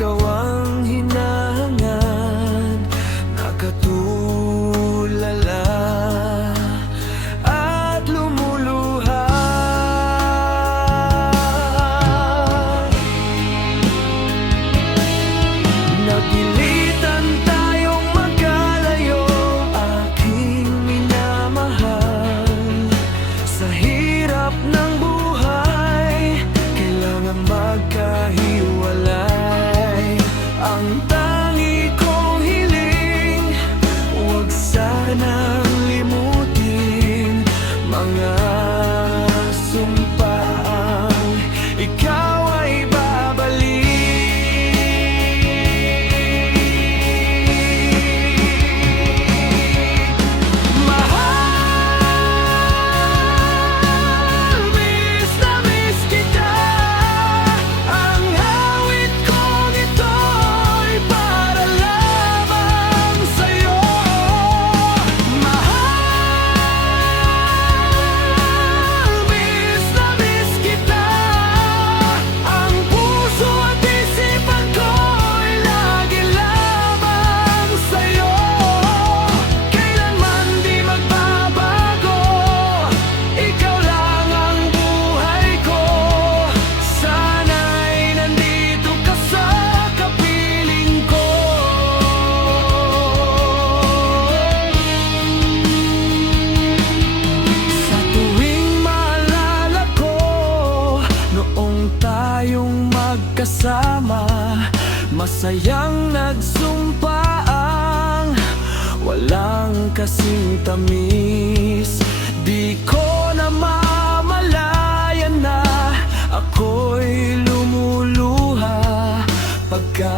ikaw ang hinahangad, nakatulala at lumuluha. Napilitan tayong magkalayo, aking minamahal. Sa hirap ng buhay, kailangan magkahiwalay. Ang tangi kong hiling, huwag sanang limutin mga sumpaang ikaw ay babalik. Mahal, miss na miss kita. Ang awit kong ito'y para lamang sa'yo. Mahal, miss na miss kita. Ang puso at isipan ko'y lagi lamang sa'yo. Kailanman di magbabago, ikaw lang ang buhay ko. Sana'y nandito ka sa kapiling ko. Sa tuwing maalala ko noong tayong magkasama, masayang nagsumpaang walang kasing tamis. Di ko na mamalayan na ako'y lumuluha pagka